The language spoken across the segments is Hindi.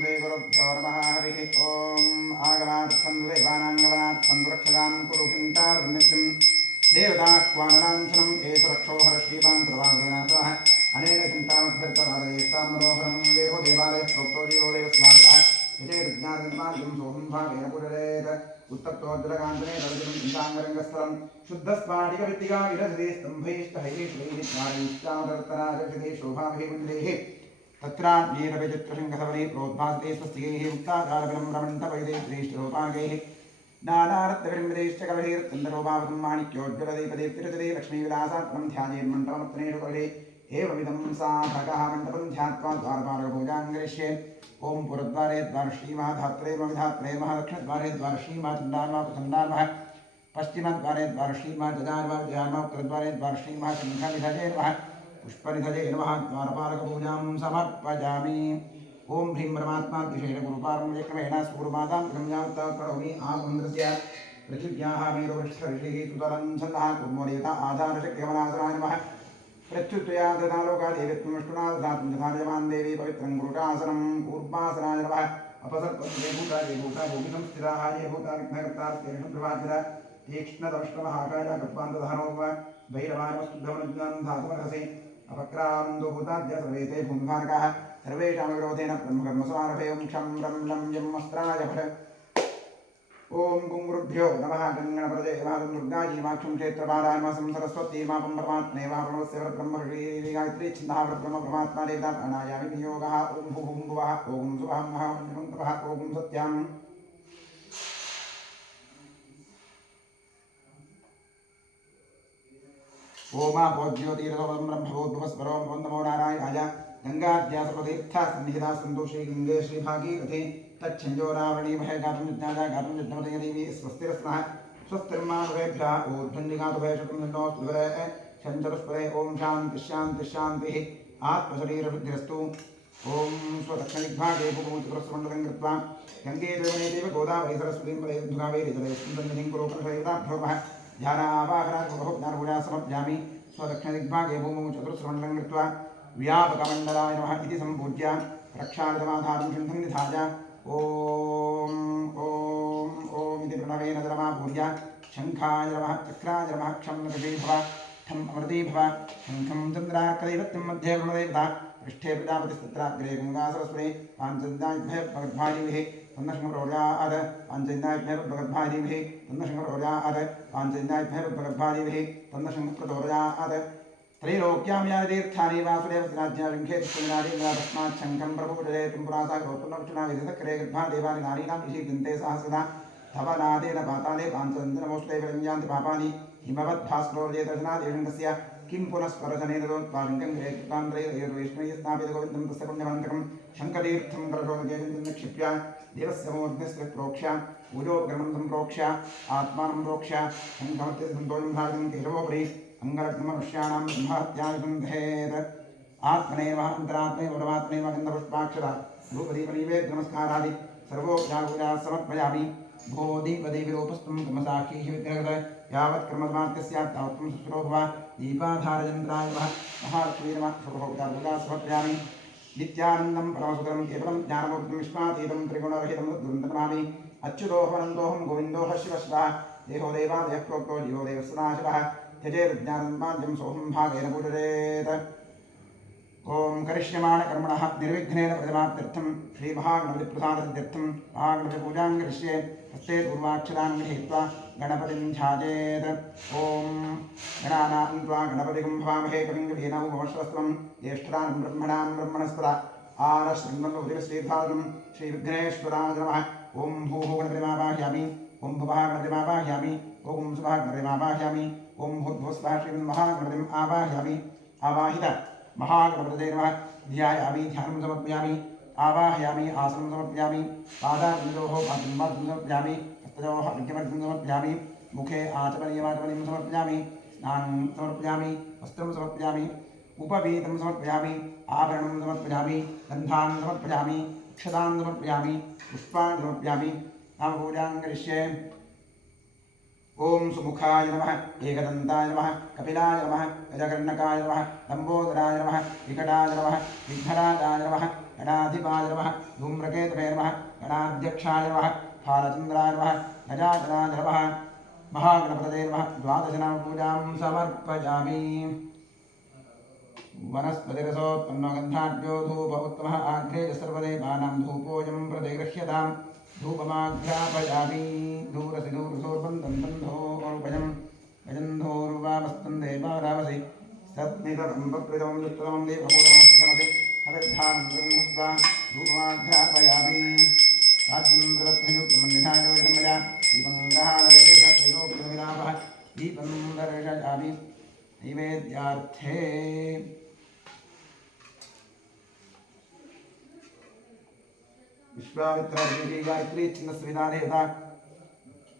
श्रीगुरुभ्यो नमः हरिः ॐ आगमार्थं देवानाङ्गमनार्थं सुरक्षतां कुरु चिन्तारण्यं देवताह्वानलाञ्छनम् एषरक्षो हर श्रीमान् प्रभावनाथः अनेन चिन्तामभ्यर्थमादयेत्तां मनोहरं देवो देवालयः प्रोक्तो जीवो देवस्वागतः यजैर्ज्ञाननिर्माल्यं सोहं भावेन पुररेत् उत्तप्तोज्जलकान्तने रविजं चिन्ताङ्गरङ्गस्थलं शुद्धस्फाटिकवित्तिका विरसति स्तम्भैश्चहैश्वैश्चारैश्चामदर्तनाजक्षते शोभाभिवृद्धेः तत्रान्येरविचित्रशङ्खसवने प्रोद्भासते स्वस्तिकैः उक्ताकारविलं रमन्तवैदे श्रेष्ठरूपाङ्गैः नानारत्नविनिर्मितैश्च कलशैर्चन्द्रलोभावतं माणिक्योज्ज्वलदीपदीप्तिरचते लक्ष्मीविलासात्मं ध्यायेन्मण्डपमत्रेषु कलशे एवमिदं साधकः मण्डपं ध्यात्वा द्वारपालकपूजां करिष्ये ॐ पुरद्वारे द्वारश्रीमहाधात्रे मविधात्रे महादक्षिणद्वारे द्वारश्रीमहाचण्डान्मः पश्चिमद्वारे द्वारश्रीमहाजजान्मः उत्तरद्वारे द्वारश्रीमहाशङ्खनिधजे नमः पुष्पनिधजे नमः द्वारपालकपूजां समर्पयामि ओं ह्रीं परमात्मा दिशेन गुरुपारम्यक्रमेण सूर्यमातां गम्यावतात्प्रणोमि आसमुद्रस्य पृथिव्याः मेरुपृष्ठऋषिः सुतलं छन्दः कुर्मोदेवता आधारशक्तिगमनासनाय नमः प्रत्युत्तया ददालोका देवीत्वं विष्णुना ददातुं तथा यजमान् देवी पवित्रं गुरुटासनं कूर्मासनाय नमः अपसर्पन्ते भूता ये भूता योगिसंस्थिताः ये भूता विघ्नकर्तास्तेषु प्रभाद्र तीक्ष्णदंष्ट्रमहाकाय कप्पान्तधानोप भैरवानमस्तुभ्यमनुज्ञां धातुमर्हसि अपक्रामन्दो भूताद्य सर्वे ते भूमिभारकाः सर्वेषां विरोधेन ब्रह्मकर्मसमारभे ओं क्षं रं लं यं अस्त्राय फल ओं गुरुभ्यो नमः गङ्गणपतये नमः दुर्गाजीमाक्षं क्षेत्रपारायणमासं सरस्वती मापं परमात्मे वा प्रणवस्य ब्रह्मऋषि गायत्री छन्दः ब्रह्म परमात्मा देवता प्राणायामि नियोगः ॐ भुवः भुवः ॐ सुभं महामन्त्रः ॐ सत्यम् ओमा भोज्योतिरथों ब्रह्मभूद्भुवस्वरों वन्दमो नारायणाय गंगाद्या सर्वतीर्था सन्निहिता सन्तु श्रीगङ्गे श्रीभागीरथे तच्छञ्जोरावणीमहे गातुं यज्ञाय गातुं यज्ञपतये देवी स्वस्तिरस्नः स्वस्तिर्मानुरेभ्यः ऊर्ध्वन्निगातुभयशतं नोऽस्तुवरे शञ्चतुष्पदे ॐ शान्तिः आत्मशरीरवृद्धिरस्तु ॐ स्वदक्षिणदिग्भागे भूमुचतुरस्रमण्डलं कृत्वा गङ्गे देवनेदेव गोदावरी सरस्वतीं पदयुद्धुकावेरि जलयस्मिन् कुरु पुरुषैवताभ्योमः ध्यानावाहनात्मकज्ञानपूजा समर्पयामि स्वदक्षिणदिग्भागे भूमौ चतुस्रमण्डलं कृत्वा व्यापकमण्डलाय नमः इति सम्पूज्य रक्षार्थमाधारं सिंहं निधाय ॐ इति प्रणवेन जलमापूर्य शङ्खाय नमः चक्राय नमः क्षं नकषे भव ठम् अमृते भव शङ्खं चन्द्रार्कदैवत्यं मध्ये गुणदेवता पृष्ठे प्रजापतिस्तत्राग्रे गङ्गासरस्वते पाञ्चन्दाभ्यः भगद्भाजिभिः तन्नशङ्करोर्याद पाञ्चन्दाभ्यः भगद्भाजिभिः तन्नशङ्करोर्याद पाञ्चन्दाभ्यः भगद्भाजिभिः तन्नशङ्करोर्याद त्रैलोक्यां यातीर्थानि वासुदेवस्राज्याविङ्खेत्सुनारीतस्मात् शङ्खं प्रभुजये पुरासा गौतमक्षुणाविधितक्रे गर्भा देवानि नारीणां ईशीगन्ते सहस्रदा तव नादेन पाताले पाञ्चन्दनमोष्टे विरञ्जान्ति पापानि हिमवद्भास्करोर्जेतर्शनादेशङ्कस्य किं पुनस्परशनेन दोत्पालिङ्गं ग्रेकृतान्त्रैर्वैष्णवे स्थापित गोविन्दं तस्य पुण्यमन्तकं शङ्खतीर्थं कलशोदकेन्द्रं निक्षिप्य देवस्य मोर्ध्नस्य प्रोक्ष्य पूजोपक्रमं सम्प्रोक्ष्य आत्मानं प्रोक्ष्य शङ्खमत्यसन्तोषं भागं केशवोपरि अङ्गरत्नमनुष्याणां ब्रह्महत्याभिसन्धेत् आत्मने नमः अन्तरात्मे परमात्मे नमः गन्धपुष्पाक्षरा धूपदीपनैवेद्यनमस्कारादि सर्वोपचारपूजा समर्पयामि भो दीपदेवीरूपस्त्वं कर्मसाक्षीः विग्रहगत यावत् कर्मसमाप्तिस्यात् तावत् शुश्रो भव दीपाधारयन्त्राय नमः महालक्ष्मी नमः सर्वोपचारपूजा समर्पयामि नित्यानन्दं परमसुखं केवलं ज्ञानमूर्तिं विश्वातीतं त्रिगुणरहितं दुरन्तं नमामि अच्युतोऽहमनन्तोऽहं गोविन्दोऽह शिवः देहो देवादयः प्रोक्तो जीवो देवस्नाशिवः त्यजेर्ज्ञानन्माद्यं सोऽहं भावेन पूजयेत् ओं करिष्यमाणकर्मणः निर्विघ्नेन प्रतिमाप्त्यर्थं श्रीमहागणपतिप्रसादसिद्ध्यर्थं महागणपतिपूजां करिष्ये हस्ते पूर्वाक्षरान् गृहीत्वा गणपतिं ध्यायेत् ॐ गणानां त्वा गणपतिं भवामहे कविं कवीनामुपमश्वस्त्वं ज्येष्ठरान् ब्रह्मणां ब्रह्मणस्पदा आनश्रीन्वन्नोदिवश्रीधारणं श्रीविघ्नेश्वराय नमः ॐ भूः गणपतिमावाहयामि ॐ भुवः गणपतिमावाहयामि ॐ सुभः गणपतिमावाहयामि ॐ भूर्भुवस्वः श्रीमन्महागणपतिम् आवाहयामि आवाहित महागणपतये नमः ध्यायामि ध्यानं समर्पयामि आवाहयामि आसनं समर्पयामि पादाभ्योः पादं समर्पयामि हस्तयोः अर्घ्यमर्घ्यं समर्पयामि मुखे आचमनीयमाचमनीयं समर्पयामि स्नानं समर्पयामि वस्त्रं समर्पयामि उपवीतं समर्पयामि आभरणं समर्पयामि गन्धान् समर्पयामि अक्षतान् समर्पयामि पुष्पान् समर्पयामि नामपूजां करिष्ये ओम सुमुखाय नमः एकदन्ताय नमः कपिलाय नमः गजकर्णकाय नमः लंबोदराय नमः विकटाय नमः विघ्नराजाय नमः गणाधिपाय नमः धूम्रकेतवे नमः गणाध्यक्षाय नमः फालचन्द्राय नमः गजाननाय नमः महागणपतये नमः द्वादशनाम पूजां समर्पयामि वनस्पतिरसोत्पन्नो गन्धाढ्यो धूप उत्तमः आघ्रेय सर्वदेवानां धूपोऽयं प्रतिगृह्यताम् धूपमाघ्रापयामि धूरसि धूरसोर्बन्धं बन्धोरुपयं भजन्धोरुवामस्तं देवारावसि सत्मिदं बप्रदं युक्तं देवमूलमस्तमसि हविर्धानं ब्रह्मस्वा धूपमाघ्रापयामि राज्यन्द्रवत्नयुक्तमन्निधायोजं मया दीपं ग्रहाणवेदत्रैलोक्यविलापः दीपं दर्शयामि नैवेद्यार्थे विश्वामित्रार्जुनी गायत्री छिन्नस्विनादेवता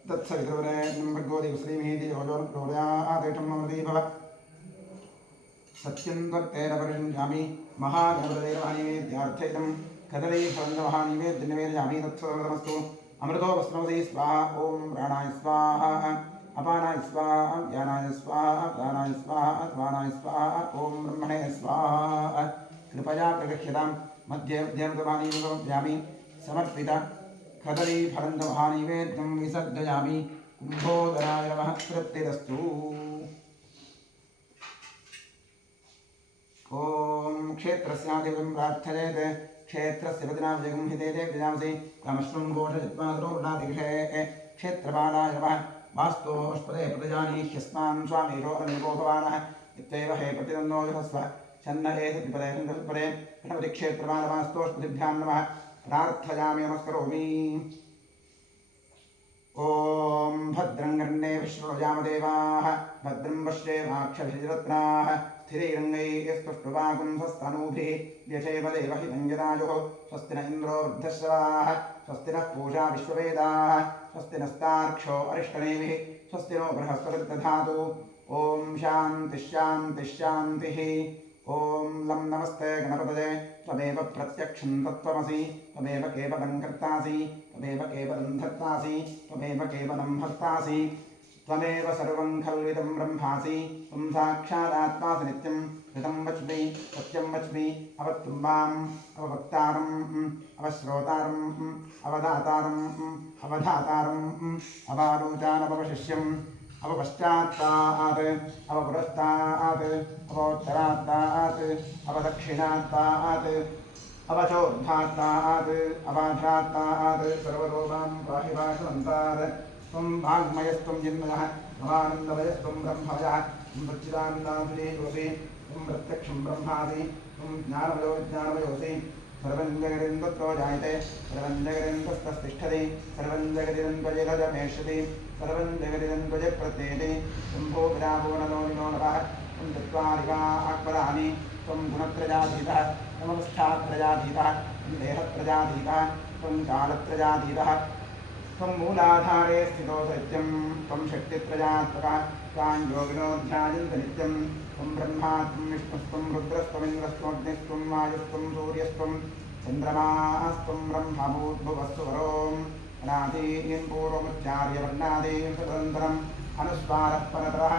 तत्सवितुर्वरेण्यं भर्गो देवश्रीमहेति योजोर्प्रचोदयादेशं अमृतीभव सत्यं त्वत्तेन परिषञ्जामि महागणपतये नमः नैवेद्यार्थेदं कदलीफलन्दमहानैवेद्यनिवेदयामि तत्सर्वतमस्तु अमृतो वस्त्रमसि स्वाहा ॐ प्राणाय स्वाहा अपानाय स्वाहा ज्ञानाय स्वाहा प्राणाय स्वाहा स्वानाय स्वाहा ॐ ब्रह्मणे स्वाहा कृपया प्रगृह्यतां मध्ये मध्यमतमानीयामि समर्पित कदलीफलन्दमहानैवेद्यं विसर्जयामि कुम्भोदराय नमः तृप्तिरस्तु ॐ क्षेत्रस्याधिपतिं प्रार्थयेत् क्षेत्रस्य पतिनाविजयं हितेते विजांसि कामश्रुं घोषयित्वादरोर्णादिक्षे क्षेत्रपालाय नमः वास्तोष्पदे प्रतिजानी ह्यस्मान् स्वामीरो अनिर्गो भवानः इत्येव हे प्रतिनन्दो जहस्व छन्न एष विपदे छन्दविपदे गणपतिक्षेत्रपालवास्तोष्पदिभ्यां नमः प्रार्थयामि नमस्करोमि ॐ भद्रं कर्णे विश्वजामदेवाः भद्रं पश्येमाक्षभिरत्नाः स्थिरैरङ्गैस्तुष्टुवाकुंसस्तनूभिः व्यशेव देवहितं यदायुः स्वस्ति न इन्द्रो वृद्धश्रवाः स्वस्ति नः पूषा विश्ववेदाः स्वस्ति नस्तार्क्ष्यो अरिष्टनेमिः स्वस्ति नो बृहस्पतिर्दधातु ॐ शान्तिः ॐ लं नमस्ते गणपतये त्वमेव प्रत्यक्षं तत्त्वमसि त्वमेव केवलं कर्तासि त्वमेव केवलं धर्तासि त्वमेव केवलं भक्तासि त्वमेव सर्वं खल्विदं ब्रह्मासि त्वं साक्षादात्मासि नित्यं ऋतं वच्मि सत्यं वच्मि अवत्तुम्बाम् अववक्तारम् अवश्रोतारम् अवधातारम् अवधातारम् अवालोचानवशिष्यम् अवपश्चात्तात् अवपुरस्तात् अवोत्तरात्तात् अवदक्षिणात्तात् अवचोर्धात्तात् अवाध्रात्तात् सर्वलोकां पाहि पाशुवन्तात् त्वं वाङ्मयस्त्वं जिन्मयः भवानन्दमयस्त्वं ब्रह्ममयः त्वं सच्चिदानन्दाभिदेवसि त्वं प्रत्यक्षं ब्रह्मासि त्वं ज्ञानमयो ज्ञानमयोऽसि सर्वं जगदिन्दत्रो जायते सर्वं जगदिन्दस्तस्तिष्ठति सर्वं जगदिदन्त्वजेदजमेष्यति सर्वं जगदिदन्त्वजप्रत्येति शम्भो विरामो नमो नमः त्वं चत्वारिवाक्पराणि त्वं गुणत्रयाधीतः त्वमवस्थात्रयाधीतः त्वं देहत्रयाधीतः त्वं कालत्रयाधीतः त्वं मूलाधारे स्थितो सत्यं त्वं शक्तित्रयात्मकः त्वां योगिनो ध्यायन्त नित्यं त्वं ब्रह्मा त्वं विष्णुस्त्वं रुद्रस्त्वमिन्द्रस्त्वग्निस्त्वं वायुस्त्वं सूर्यस्त्वं चन्द्रमास्त्वं ब्रह्मभूद्भुवस्सुवरों अनादीन् पूर्वमुच्चार्य वर्णादीन् तदनन्तरम् अनुस्वारः परतरः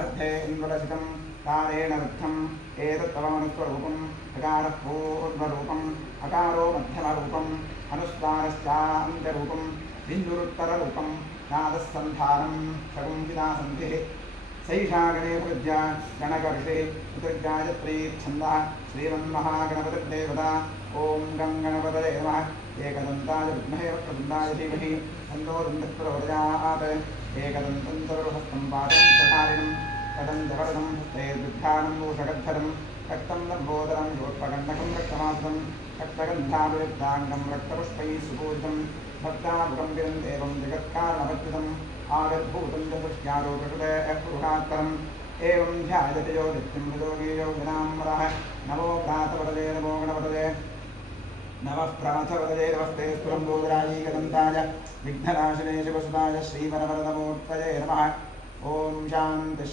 अर्धे इन्द्ररसितं कारेण वृद्धम् एतत्तवमनुस्वरूपं प्रकारः पूर्वरूपम् अकारो मध्यमरूपम् अनुस्वारश्चान्त्यरूपम् बिन्दुरुत्तररूपं नादस्सन्धानं शकुञ्चितासन्धिः सैषा गणेशविद्या गणकर्षिः ऋतुर्गायत्री छन्दः श्रीमन्महागणपतिर्देवता ॐ गं गणपतये नमः एकदन्ताय विद्महे वक्रतुण्डाय धीमहि तन्नो दन्तः प्रचोदयात् एकदन्तं सर्वहस्तं पादं प्रधारिणं तदन्तवरदं हस्ते दुर्धानं मूषकद्धरं रक्तं लम्बोदरं योत्पकण्डकं रक्तमासनं रक्तगन्धाभिरुद्धाङ्गं रक्तपुष्पैः सुपूजितं भक्तामुखं विरन्देवं जगत्कारणभक्तिदम् आविर्भूतं च सृष्ट्यारोपकृते पुरुषात्तरम् एवं ध्यायति यो नित्यं योगी योगिनाम्बरः नमो प्रातपदये नमो गणपतये नमः प्रातपदये नमस्ते स्फुरम्बोदरायै एकदन्ताय विघ्ननाशिने शिवसुताय श्रीवरवरदमूर्तये नमः ॐ शान्तिः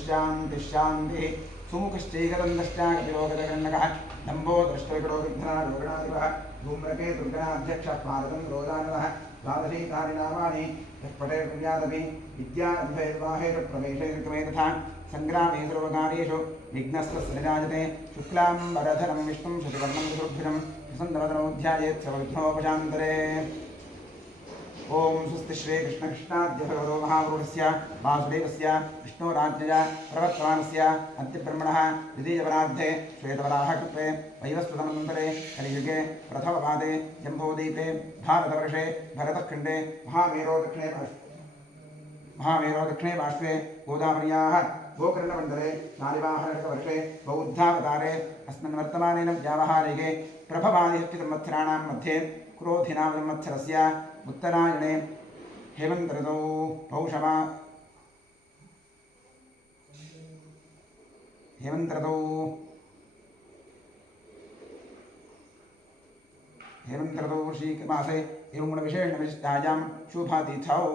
सुमुखश्चैकदन्तश्चाकपिलोकजगन्नकः लम्बो दृष्टविकटो विघ्नारोगणाधिपः धूम्रकेतुर्गणाध्यक्षः पारतं रोदाननः द्वादशैतानि नामानि यः पठेर्पुण्यादपि विद्यारम्भैर्वाहेर्प्रवेशैर्क्रमे तथा सङ्ग्रामे सर्वकार्येषु विघ्नस्तस्य न जायते शुक्लाम्बरधरं विष्णुं शशिवर्णं चतुर्भुजं प्रसन्नवदनो ध्यायेत् सर्वविघ्नोपशान्तरे। ओम स्वस्ति श्री कृष्ण कृष्णाद्य भगवतो महापुरुषस्य वासुदेवस्य विष्णोराज्ञया प्रवर्तमानस्य अद्यब्रह्मणः द्वितीयवरार्धे श्वेतवराहकल्पे वैवस्वतमन्वन्तरे कलियुगे प्रथमपादे जम्बूद्वीपे भारतवर्षे भरतखण्डे महामेरो दक्षिणे पार्श्वे गोदावर्याः गोकर्णमण्डले नारिवाहनवर्षे बौद्धावतारे अस्मिन् वर्तमानेन व्यावहारिके प्रभवादिष्टिसंवत्सराणां मध्ये क्रोधिनाम संवत्सरस्य उत्तरायणे हेमन्त ऋतौ शीतमासे एवं गुणविशेषविशिष्टायां शुभतिथौ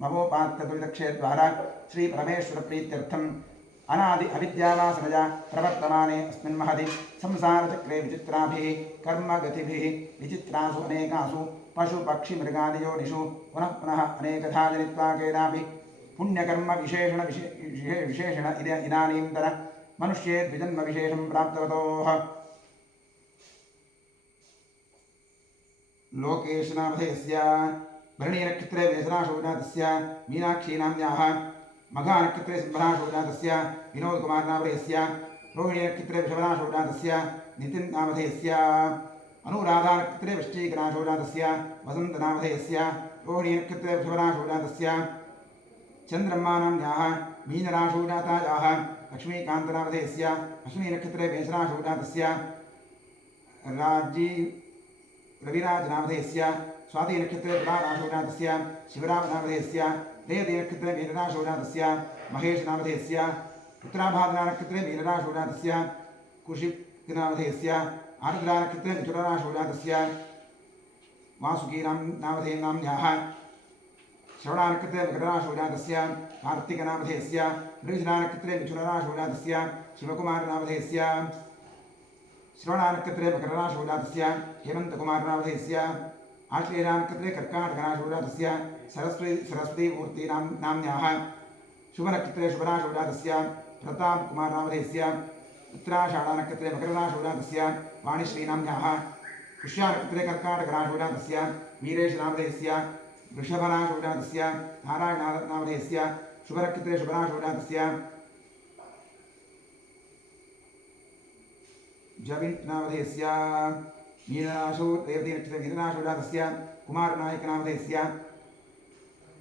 ममोपात्तद्विदक्षे श्री परमेश्वर प्रीत्यर्थम् अनादि अविद्यावासनया प्रवर्तमाने अस्मिन् महति संसारचक्रे विचित्राभिः कर्मगतिभिः विचित्रासु अनेकासु पशु पक्षि मृगादियोनिषु पुनः पुनः अनेकधा जनित्वा केनापि पुण्यकर्म विशेषण इदानीन्तन मनुष्ये द्विजन्म विशेषं प्राप्तवतोः लोकेशनामधेयस्य भरणीनक्षत्रे वेसनाशोजातस्य मीनाक्षी नाम्न्याः मघानक्षत्रे सिंहनाशोजातस्य विनोदकुमारनामधेयस्य रोहिणीनक्षत्रे वृषभनाशोजातस्य नितिन् नामधेयस्य अनुराधानक्षत्रे वृश्चिकनाशोजातस्य वसन्तनामधेयस्य रोहिणीनक्षत्रे वृषभनाशोजातस्य चन्द्रम्मानाम्न्याः मीनराशोजातायाः लक्ष्मीकान्तनामधेयस्य अश्विनीनक्षत्रे वेसनाशोजातस्य रविराजनामधेयस्य स्वातिनक्षत्रे तुलाराशोजातस्य शिवरामनामधेयस्य रेवतीनक्षत्रे मीनराशोजातस्य महेशनामधेयस्य उत्तराभाद्रानक्षत्रे मीनराशोजातस्य कुशिकनामधेयस्य आर्द्रानक्षत्रे मिथुनराशोजातस्य वासुकीनामधेयनाम्न्याः श्रवणानक्षत्रे मकरराशोजातस्य कार्तिकनामधेयस्य मृगशिरानक्षत्रे मिथुनराशोजातस्य शिवकुमारनामधेयस्य श्रवणानक्षत्रे मकरराशोजातस्य हेमन्तकुमारनामधेयस्य आश्लेषानक्षत्रे कर्काटकनाशोजातस्य सरस्वतीमूर्तिनाम्न्याः शुभनक्षत्रे शुभराशोजातस्य प्रतापकुमारनामधेयस्य उत्तराषाढानक्षत्रे मकरराशोजातस्य वाणिश्रीनाम्न्याः पुष्यानक्षत्रे कर्काटकराशोजातस्य वीरेशनामधेयस्य वृषभराशोजातस्य नारायणनामधेयस्य शुभनक्षत्रे शुभराशोजातस्य जविन्नामधेयस्य मीनराशो रेवतीनक्षत्रे मीनराशोजातस्य कुमारनायकनामधेयस्य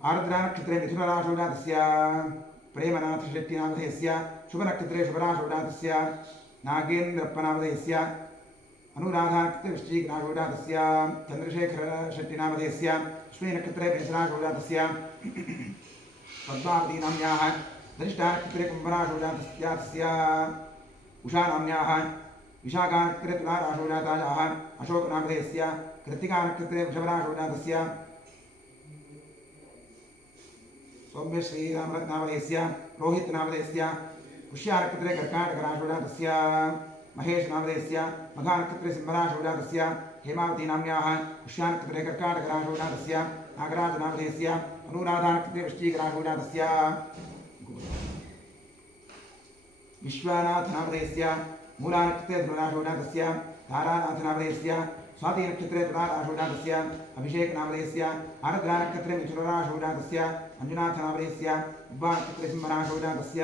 आर्द्रानक्षत्रे मिथुनराशोजातस्य प्रेमनाथशेट्टिनामधेयस्य शुभनक्षत्रे शुभराशोजातस्य नागेन्द्रप्पनामधेयस्य अनुराधानक्षत्रे वृश्चिकनाशोजातस्य चन्द्रशेखरशेट्टिनामधेयस्य अश्विनीनक्षत्रे मेषराशोजातस्य पद्मावतीनाम्न्याः धनिष्ठानक्षत्रे कुम्भराशोजातस्य उषानाम्न्याः विशाखानक्षत्रे तुलाराशोजातायाः अशोकनामधेयस्य कृत्तिकानक्षत्रे वृषभराशोजातस्य सौम्यश्रीनामधेयस्य रोहितनामधेयस्य पुष्यानक्षत्रे कर्काटकराशोजातस्य महेशनामधेयस्य मघानक्षत्रे सिंहराशोजातस्य हेमावतीनाम्न्याः पुष्यानक्षत्रे कर्काटकराशोजातस्य नागराजनामधेयस्य अनुराधानक्षत्रे वृश्चिकराशोजातस्य विश्वनाथनामधेयस्य मूलानक्षत्रे धनुराशोजातस्य तारानाथनामधेयस्य स्वातिनक्षत्रे तुलाराशोजातस्य अभिषेकनामधेयस्य आर्द्रानक्षत्रे मिथुनराशोजातस्य अंजुनाथनामधेयस्य उद्वानक्षत्रे सिंहराशोजातस्य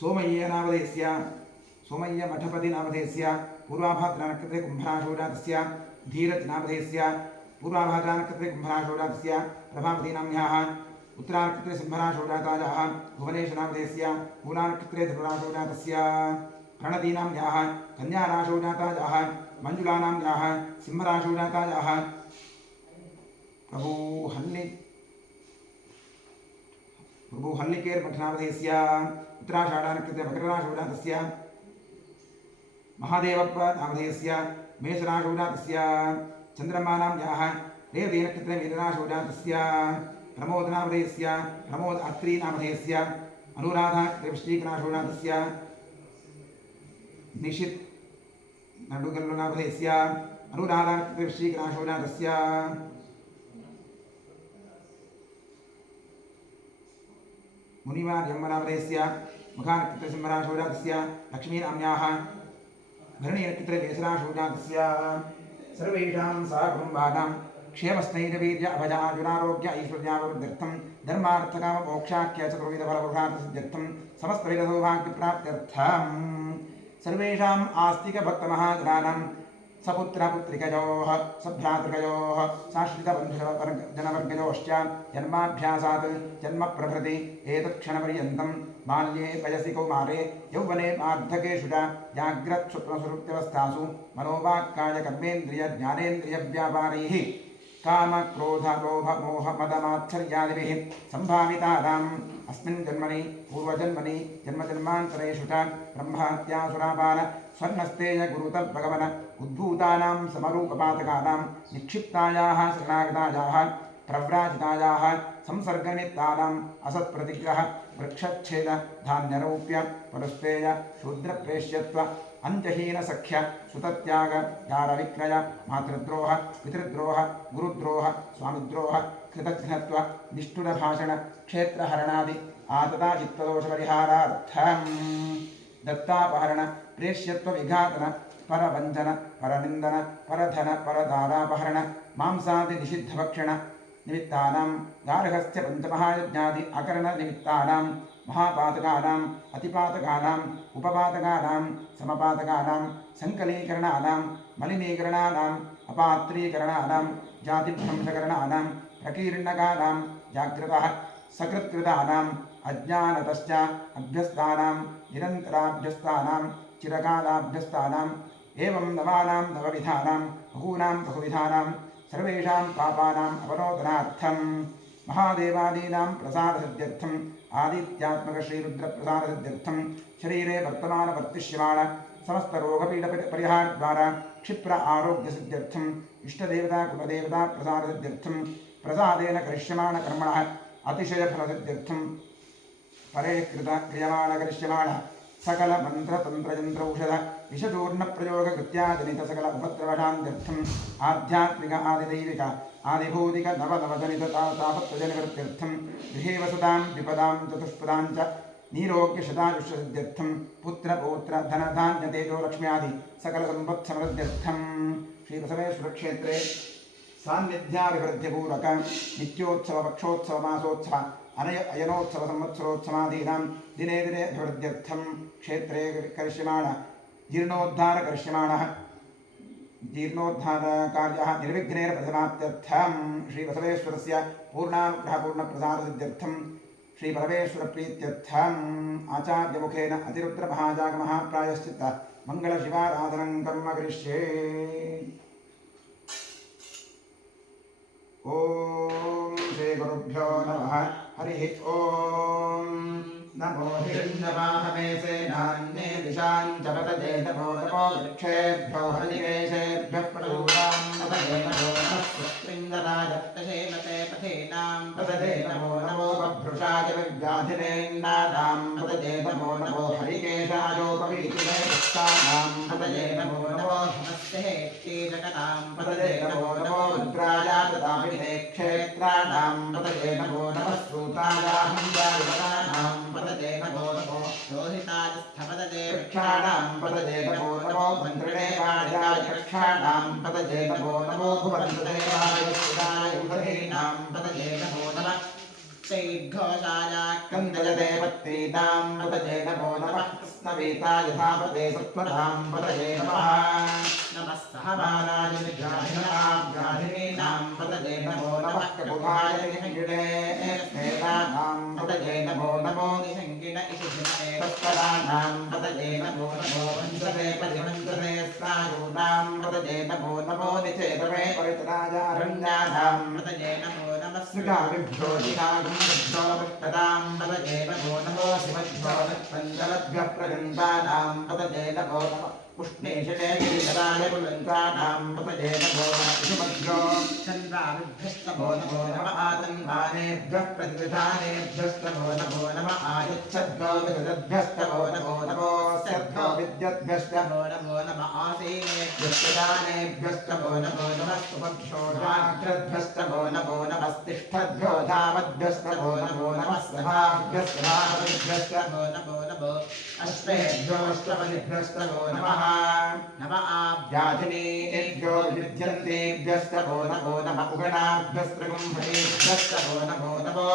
सोमय्यनामधेयस्य सोमय्यमठपतिनामधेयस्य पूर्वाभाद्रानक्षत्रे कुम्भराशोजातस्य धीरजनामधेयस्य पूर्वाभाद्रानक्षत्रे कुम्भराशोजातस्य प्रभावतीनाम्न्याः उत्तरानक्षत्रे सिंहराशोजातायाः भुवनेशनामधेयस्य मूलानक्षत्रे धनुराशोजातस्य प्रणतीनाम्न्याः कन्याराशोजातायाः मञ्जुलानाम्न्याः सिंहराशोजातायाः प्रभु हल्लिकेर्मठनामधेयस्य उत्तराषाढानक्षत्रे मकरराशोजातस्य महादेवप्पनामधेयस्य मेषराशोजातस्य चन्द्रमानाम्न्याः रेवतीनक्षत्रे मीनराशोजातस्य प्रमोदनामधेयस्य प्रमोद अत्रीनामधेयस्य अनुराधानक्षत्रे वृश्चिकनाशोजातस्य निशित नडुगल्लुनामधेयस्य अनुराधानक्षत्रे वृश्चिकनाशोजातस्य मुनिवार्यम्बनावदयस्य मुखानक्षत्रसिंहराशोजातस्य लक्ष्मीनाम्याः भरणीनक्षत्रवेसराशोजातस्य सर्वेषां सहकुटुम्बानां क्षेमस्थैर्यवीर्य अभयाजुरारोग्य ऐश्वर्याभिवृद्ध्यर्थं धर्मार्थकाममोक्षाख्य चतुर्विधफलपुरुषार्थसिद्ध्यर्थं समस्तविधसौभाग्यप्राप्त्यर्थं सर्वेषाम् आस्तिकभक्तमहाजनानां सपुत्रपुत्रिकयोः सभ्रातृकयोः साश्रितबन्धुजनवर्गयोश्च जन्माभ्यासात् जन्मप्रभृति एतत्क्षणपर्यन्तं बाल्ये वयसि कौमारे यौवने वार्धकेषु च जाग्रत्स्वप्नसुषुप्त्यवस्थासु मनोवाक्कायकर्मेन्द्रियज्ञानेन्द्रियव्यापारैः कामक्रोधलोभमोहमदमात्सर्यादिभिः सम्भावितानाम् अस्मिन् जन्मनि पूर्वजन्मनि जन्मजन्मान्तरेषु च ब्रह्महत्यासुरापान स्वर्णस्तेय गुरुतद्भगवन उद्भूतानां समरूपपातकानां निक्षिप्तायाः शरणागतायाः प्रव्राजितायाः संसर्गनिमित्तानाम् असत्प्रतिग्रह वृक्षच्छेद धान्यरौप्य परुस्तेय शूद्रप्रेष्यत्व अंत्यहीनसख्य सुतत्याग यारविक्रय मातृद्रोह पितृद्रोह गुरुद्रोह स्वामिद्रोह कृतघ्नत्व निष्ठुरभाषण क्षेत्रहरणादि आतताचित्तदोषपरिहारार्थं दत्तापहरण प्रेष्यत्व विघातन परवञ्चन परनिन्दन परधन परदारापहरण मांसादि निषिद्धभक्षण निमित्तानां गार्हस्थ्य पंचमहायज्ञादि अकरण निमित्तानां महापातकानां अतिपातकानां उपपातकानां समपातकानां संकलीकरणानां मलिनीकरणानां अपात्रीकरणानां जातिभ्रंशकरणानां प्रकीर्णकानां जागृतः सकृत्कृतानाम् अज्ञानतश्च अभ्यस्तानां निरन्तराभ्यस्तानां चिरकालाभ्यस्तानाम् एवं नवानां नवविधानां बहूनां बहुविधानां सर्वेषां पापानाम् अवरोधनार्थं महादेवादीनां प्रसादसिद्ध्यर्थम् आदित्यात्मकश्रीरुद्रप्रसादसिद्ध्यर्थं शरीरे वर्तमानवर्तिष्यमाण समस्तरोगपीडपरिहारद्वारा क्षिप्र आरोग्यसिद्ध्यर्थम् इष्टदेवता कुलदेवता प्रसादसिद्ध्यर्थं प्रसादेन करिष्यमाणकर्मणः अतिशयफलसिद्ध्यर्थं परे क्रियमाण करिष्यमाण सकल मंत्र तंत्र यंत्र औषध विषचूर्ण प्रयोग कृत्याजनित सकल उपद्रवशान्त्यर्थम आध्यात्मिक आदिदैविक आदिभौतिक नवनवजनित तापत्रजनिवृत्त्यर्थम गृहे वसतां विपदां चतुष्पदां च नीरोग्यशतायुष्यसिद्ध्यर्थम पुत्र पौत्र धन धान्य तेजो लक्ष्म्यादि सकल संपत्समृद्ध्यर्थम श्री बसवेश्वर क्षेत्रे सान्निध्याभिवृद्धिपूर्वक नित्योत्सव पक्षोत्सव मासोत्सव अयनोत्सव संवत्सरोत्सवादीनां दिने दिने अभिवृद्ध्यर्थं क्षेत्रे करिष्यमाण जीर्णोद्धारकरिष्यमाणः जीर्णोद्धारकार्यः निर्विघ्नेन प्रथमाप्त्यर्थं श्रीबसवेश्वरस्य पूर्णानुग्रहपूर्णप्रसादसिद्ध्यर्थं श्रीपरमेश्वरप्रीत्यर्थम् आचार्यमुखेन अतिरुद्रमहाजागमः प्रायश्चित्त मङ्गलशिवाराधनं कर्म करिष्ये। ॐ श्रीगुरुभ्यो नमः। हरिः ॐ नमो हिरण्यवाहवेशे नान्ये दिशां च पतये नमो नमो वृक्षेभ्यो हरिकेशेभ्यः प्रसूतां पतये नमो नमः पुष्पिन्दराजत्तशेमते पथेनां पतये नमो नमो बभ्रुषाय विव्याधिनेन्नादां पतये नमो नमो हरिकेशायोपवीतिने पुष्टानां पतये नमो नमो नमस्ते जगतां पतये नमो नमो रुद्राय ददामिने क्षेत्राणां पतये नमो नमः सूतायाहं पतये नमो नमो रोहितास्थपतये वृक्षाणां पतये नमो नमो मन्त्रिणे वाणिराय वृक्षाणां पतये नमो नमो भुवन्तदेवाय सुराय उदधीनां पतये नमो नमः शैघोषाय कन्दयदेवत्तीनां पतये नमो नमः कृष्णवेताय धापते सत्वतां पतये नमः नमः सहमानाय विग्राहिणां पतये नमो नमः ककुभाय निषङ्गिणे स्मेराणां पतये नमो नमो निषङ्गिण इषिषिणे तत्पराणां पतये नमो नमो वंशते परिवंशते स्नायूनां पतये नमो नमो निचेतमे परितराजारण्यानां पतये नमो नमः स्मृगाविभ्यो दिनागुम्भ्यो पृष्ठतां पतये नमो नमो शिवभ्यो पञ्चलभ्यः प्रगन्तानां पतये नमो नमः पुष्णेशने गिरिधराय कुलञ्चानां पतये नमो नमः चन्द्राभिभ्यस्तमो नमो नमः आतङ्गानेभ्यः प्रतिविधानेभ्यस्तमो नमो नमः आयुच्छद्भो विदद्भ्यस्तमो नमो नमो सद्भो विद्यद्भ्यस्तमो नमो नमः आसीनेभ्यस्तदानेभ्यस्तमो नमो नमः सुभभ्यो धाग्रद्भ्यस्तमो नमो नमस्तिष्ठद्भ्यो धावद्भ्यस्तमो नमो नमः सभाभ्यस्तमो नमो नमो अश्वेभ्योऽष्टपदिभ्यस्तमो नमः नमः आभ्याधिनेभ्यो विद्यन्तेभ्यस्तमो नमो नमः उगणाभ्यस्त्रगुम्भेभ्यस्तमो नमो नमो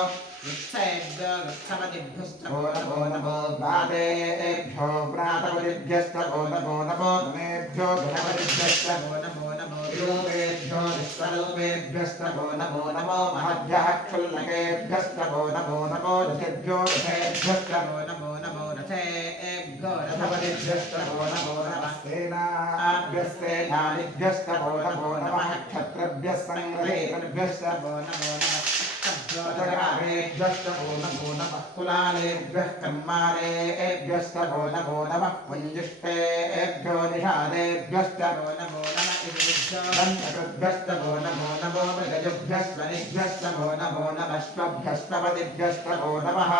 वृक्षेभ्यो वृक्षपदिभ्यस्तमो नमो नमो व्रातेभ्यो व्रातपदिभ्यस्तमो नमो नमो गणेभ्यो गणपतिभ्यस्तमो नमो नमो विरूपेभ्यो विश्वरूपेभ्यस्तमो नमो नमो महद्भ्यः क्षुल्लकेभ्यस्तमो नमो नमो रथेभ्यो रथेभ्यस्तमो नमो नमो रथेभ्यो रथपतिभ्यस्तमो नमो नमः सेनाभ्यस्तेनानिभ्यस्तमो नमो नमः क्षत्रभ्यः संग्रहेभ्यस्तमो नमो नमः जगामेभ्यस्तमो नमो नमः कुलालेभ्यः कर्मालेभ्यस्तमो नमो नमः पुञ्जिष्टेभ्यो निषादेभ्यस्तमो नमो नमः दन्तकृभ्यस्तमो नमो नमो मृगजुभ्यस्वनिभ्यस्तमो नमो नमः श्वभ्यस्वपदिभ्यस्तमो नमः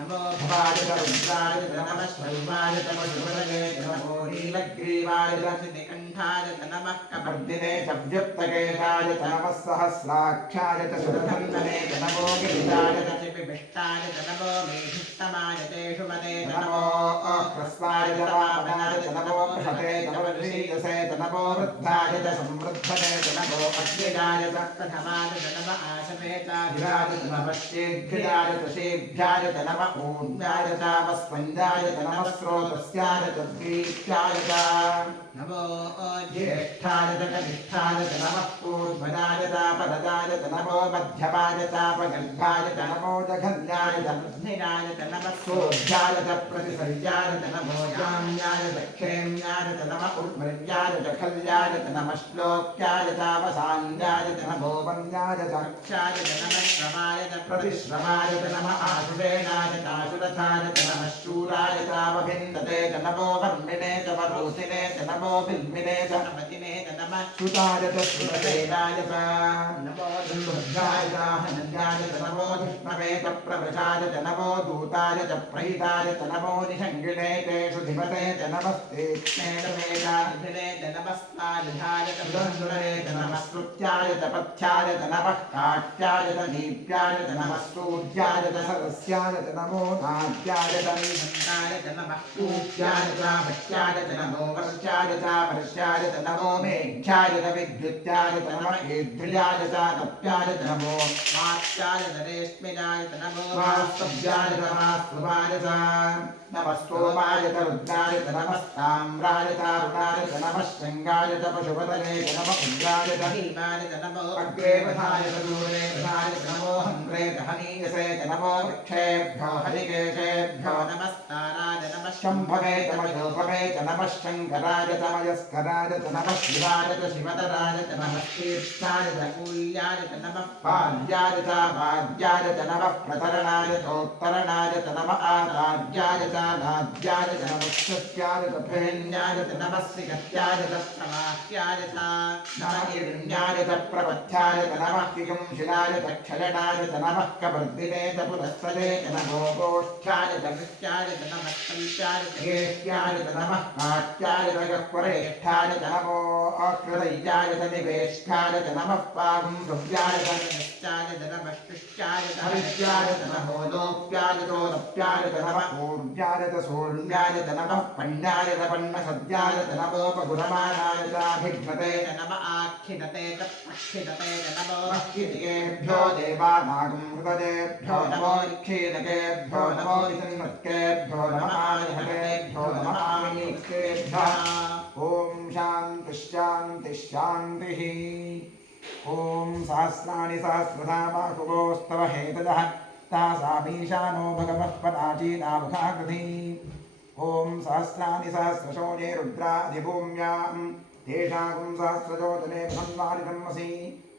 नमो भवाय रुद्राय नमः शैवाय शुभदये नमो नीलग्रीवाय निकण्ठाय नमः कपर्दिने च व्युत्तकेशाय नमः सहस्राक्षाय च सुरधन्दने नमो गिरिजाय च पिपिष्टाय नमो मेघिष्टमाय तेषुमते नमो ह्रस्वाय च वामनाय नमो पृषते नमो ऋषीयसे नमो वृद्धाय च समृद्धते नमो अग्निजाय च प्रथमाय नमः आशवे चाभिराय नमः शीघ्राय च शीभ्याय च नमः ऊर्जाय च वस्वञ्जाय च नमः स्रोतस्याय च दीप्त्याय च नमो ज्येष्ठाय च कनिष्ठाय च नमः पूर्वजाय च परजाय च नमो मध्यमाय च पगर्भाय च नमो जघन्याय च वृद्धिराय च नमः सोऽध्याय च प्रतिसर्याय च नमो जाम्याय च क्षेम्याय च नमः उर्मर्याय च खल्याय च नमः श्लोक्याय च वसान्याय च नमो वन्याय च रक्षाय च नमः श्रमाय च प्रतिश्रमाय च नमः आशुवेनाय च आशुरथाय च नमः शूराय च वभिन्दते च नमो वर्मिणे च वरोसिने च नमो बिल्मिने च नमतिने च नमः श्रुताय च श्रुतवेदाय च नमो दुर्भद्राय च हनन्याय च नमो विष्णवे च प्रवृषाय च नमो दूताय च प्रहिताय च नमो निषङ्गिणे तेषु धिमते च नमस्ते वेदाधिने च नमस्तायुधाय च सुरन्धुरे च नमः श्रुत्याय च पथ्याय च नमः काट्याय च दीप्याय च नमः सूर्याय च सरस्याय च नमो नाट्याय च निषन्ताय च नमः पूज्याय च भक्त्याय च नमो वर्ष्याय च वर्ष्याय च नमो मेघ्याय च विद्युत्याय च नमः ईध्र्याय च तप्याय च नमो वात्याय च रेश्मिजाय च नमो वास्तव्याय च वास्तवाय च नमः सोमाय च रुद्राय च नमस्ताम्राय च अरुणाय च नमः शृङ्गाय च पशुपतये च नमः इन्द्राय च भीमाय च नमो अग्रे वधाय च दूरे वधाय च नमो हन्त्रे च हनीयसे च नमो वृक्षेभ्यो हरिकेशेभ्यो नमस्ताराय नमः शम्भवे च मयोभवे च नमः शङ्कराय च मयस्कराय च नमः शिवाय च शिवतराय च नमः तीर्थाय च मूल्याय च नमः पाद्याय च वाद्याय च नमः प्रतरणाय चोत्तरणाय च नमः आचार्याय च नाद्याय च नमः सत्याय च फेन्याय च नमः सिगत्याय च प्रमाह्याय च नमः हिरण्याय च प्रपथ्याय च नमः किगुंशिलाय च क्षयणाय च नमः कपर्दिने च पुरस्पदे च नमो गोष्ठ्याय च कृत्याय च नमः कल्प्याय च गेष्ट्याय च नमः काट्याय च गह्वरेष्ठाय च नमो अकृतय्याय च निवेष्ठाय च नमः पागुंसव्याय च निष्ठाय च नमः शिष्याय च हरित्याय च नमो लोप्याय चोदप्याय च नमः ऊर्जाय च सोऽन्याय च नमः पण्याय च पन्नसद्याय च नमोपगुरमाणाय च अभिघ्नते च नमः आक्षिणते च प्रक्षिणते च नमो मह्येभ्यो देवानागं हृदयेभ्यो नमो क्षीणकेभ्यो नमो निसन्मत्केभ्यो नमः आनिहतेभ्यो नमः आमिनीकेभ्यः ॐ शान्तिः शान्तिः शान्तिः ॐ सहस्राणि सहस्रधा बाहुगोस्तव हेतजः तासामीशानो भगवः पदाचीनामुखाकृति ॐ सहस्राणि सहस्रशोणे रुद्राधिभूम्यां तेषां सहस्रजोतने ब्रह्मवारिधम्मसि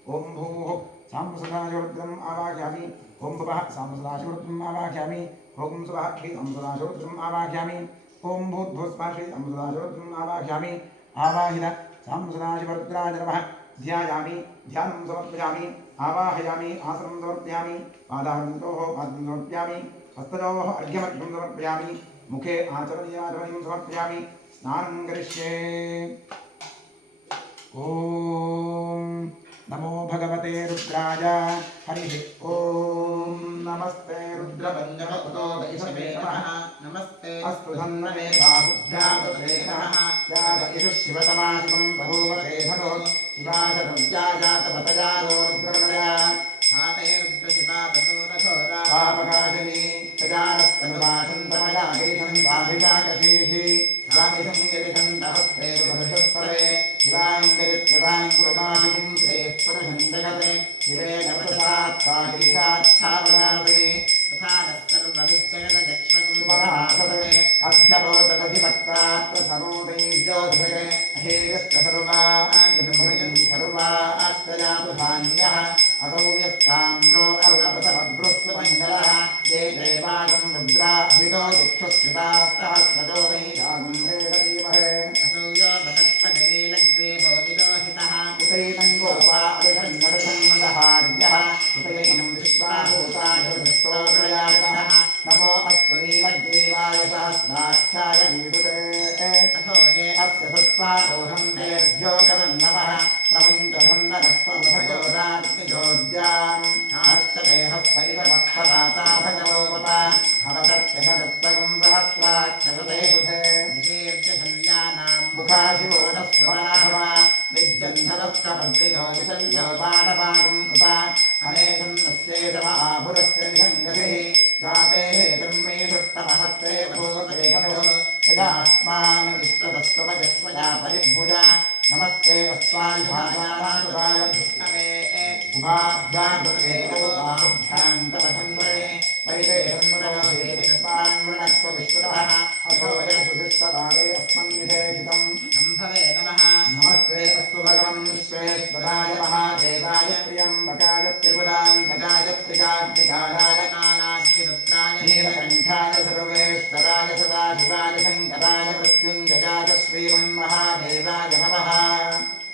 ॐ भूः सांसदाशरुद्रम् आवाह्यामि ॐ भुवः सांसदाशरुद्रम् आवाह्यामि ॐ सुवः क्षीरं सदाशरुद्रम् आवाह्यामि ओम भूर्भुवस्वाशी संसदाशिवरुद्रम् आवाहयामि आवाहित सांसदाशिवरुद्राय नमः ध्यायामि ध्यानं समर्पयामि आवाहयामि आसनं समर्पयामि पादारविन्दोः पादं समर्पयामि हस्तयोः अर्घ्यमर्घ्यं समर्पयामि मुखे आचमनीयाचमनीं समर्पयामि स्नानं करिष्ये ओम नमो भगवते रुद्राय हरिः ओम नमस्ते रुद्रवन्दनकुतो वैष्णवे नमः नमस्ते अस्तु धन्वने बाहुभ्यामते नमः यात इषु शिवतमाशिवं बभूवते धनो शिवाशरुद्याजातपतजारो रुद्रवर्णया हाते रुद्रशिवा बदूरघोरा पापकाशिनी सजानस्तनुवासन्तमया गिरिशं स्वाभिषाकशीः रामिषं गिरिशन्तहस्ते सुभृशस्तरे शिवाङ्गिरित्रवां कुर्माभिं श्रे स्पृशं जगते शिवेन प्रसात्त्वा गिरिशाच्छावरामि तथा नस्तर्वविश्चगदजक्ष्मकुम्भरासते अध्यबोधदधिभक्तात्मसमोदैव्योधरे अहेयश्च सर्वाजभृजं सर्वाश्रयातु धान्यः असौ यस्ताम्रो अरुणपतमद्भृस्तमङ्गलः ये देवागं रुद्राभितो दिक्षुश्चितास्तहस्रजो वै रागं हेडीमहे असौ यो भगत्पदलीलग्रे बोधिरोहितः उतैनं गोपा अदृशन्नदशन्मदहार्यः उतैनं विश्वाभूतानिर्दृष्टो प्रयातः नमो अस्मलीलग्रीवाय सहस्राख्याय वीडुते अथो ये अस्य सत्त्वारोहं तेभ्यो करन्नमः प्रपञ्चधन्नरस्पभयो राज्ञोद्याम् हस्तदेहस्तैलमक्षराता भगवोपा भवदत्यधरस्पगं सहस्राक्षरते सुधे निषेव्यधन्यानां मुखाशिवो न स्वराभवा विद्यन्धरस्कपर्दिनो विशन्यो पाणपाकम् उता अनेशं नस्येदम आभुरस्य निषङ्गतिः जातेः त्रिम्मेषुत्तमहस्ते भूवते खलु यदास्मानविश्वतस्त्वमजक्ष्मया परिभुजा नमस्ते अस्वान् विष्णवे उभाभ्यां बाहुभ्यां तव धन्वने परिते धन्वनवस्मान् वृणत्व विश्वतः अथो यशुधिष्ठवारे अस्मन्निषेचितं शम्भवे नमः नमस्ते अस्तु भगवन् विश्वेश्वराय महादेवाय त्र्यम्बकाय त्रिपुरान्तकाय त्रिकाग्निकालाय कालाग्निरुद्राय नीलकण्ठाय सर्वेश्वराय सदाशिवाय शङ्कराय मृत्युञ्जयाय श्रीमन्महादेवाय नमः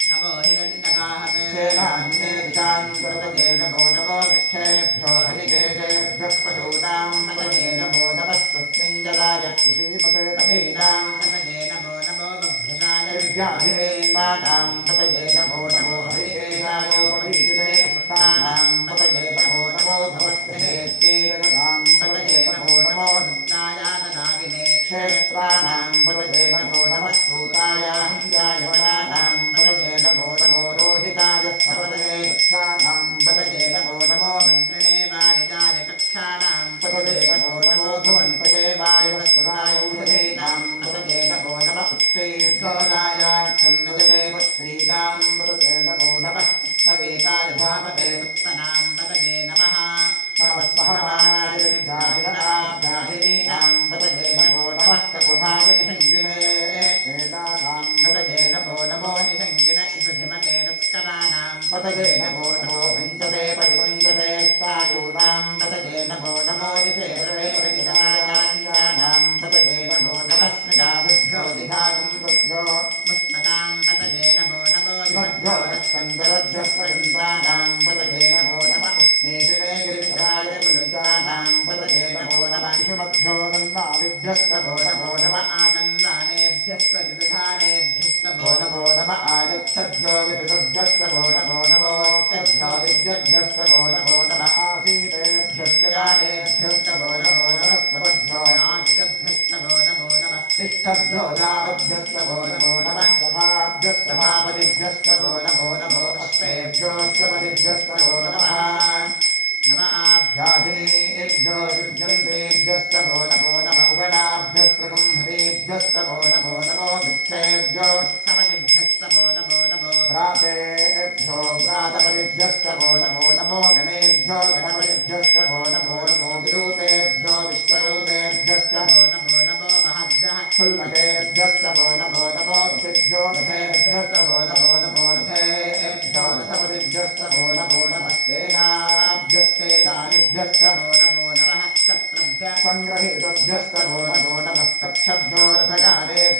नमो हिरण्यकाहवे सेनान्ये दिशान्तर्गते नमो नमो वृक्षेभ्यो हरिकेशेभ्यः पशूनां पतये नमो नमस्तस्मिन् जलाय कृषीपते तथैनां पतये नमो नमो बभ्यसाय विद्याभिरेन्दानां पतये नमो नमो हरिकेशायोपवीतिने पुष्टानां पतये नमो नमो भवस्तेत्तेरगतां पतये नमो नमो रुद्रायातनाविने क्षेत्राणां पतये नमो नमः श्रूताय हन्याय वनानां पतये नमो नमो रोहिताय स्थपतये कक्षाणां पतये नमो नमो मन्त्रिणे वाणिताय कक्षाणां पतये नमो नमो धुमन्तये वायुवस्त्राय औषधीनां पतये नमो नमः उच्चैर्घोराय छन्दजते वत्सीनां पतये नमो नमः सवेताय धामते सत्तनां पतये नमः नमस्महमानाय विद्याभिनवाभ्याभिनीनां पतये नमो नमः ककुभाय निषङ्गिने वेदानां पतये नमो नमो निषङ्गिन इषुधिमते तत्कराणां पतये नमो नमो पञ्चते परिपञ्चते स्थायूनां पतये नमो नमो निषेरवे परिगिरायान्यानां पतये नमो नमः स्मृताभ्यो दिघागं तुभ्यो मुष्मतां पतये नमो नमो दिभ्यो रक्तन्दरभ्यः प्रगन्तानां पतये नमो नमः उष्णेशिने गिरिधराय मनुजानां पतये नमो नमः इषुमभ्यो तन्नाभिभ्यस्तभो नमो नमः आतन्नानेभ्यस्त्वतिदधानेभ्यस्तभो नमो नमः आयच्छद्भ्यो विदुभ्यस्तभो नमो नमो त्यभ्यो विद्यभ्यस्तभो नमो नमः आसीतेभ्यश्च यानेभ्यस्तभो नमो नमः सपद्भ्यो नास्यभ्यस्तभो नमो नमः तिष्ठद्भ्यो लाभभ्यस्तभो नमो नमः सभाभ्यस्तभापतिभ्यस्तभो नमो नमो अश्वेभ्यो स्वपतिभ्यस्तभो नमः नम आभ्याधिनेभ्यो विद्यन्तेभ्यस्तभो नमो नमः उगणाभ्यस्त्रगुंहतेभ्यस्तभो नमो नमो वृक्षेभ्यो समतिभ्यस्तभो नमो नमो व्रातेभ्यो व्रातपतिभ्यस्तभो नमो नमो गणेभ्यो गणपतिभ्यस्तभो नमो नमो विरूपेभ्यो विश्वरूपेभ्यस्तभो नमो नमो महद्भ्यः क्षुल्लकेभ्यस्तभो नमो नमो रथेभ्यो रथेभ्यस्तभो नमो नमो रथेभ्यो रथपतिभ्यस्तभो नमो नमस्तेनाभ्यस्तेनानिभ्यस्तभो नमो नमः क्षत्रभ्यः सङ्ग्रहेतभ्यस्तभो नमो नमः कक्षभ्यो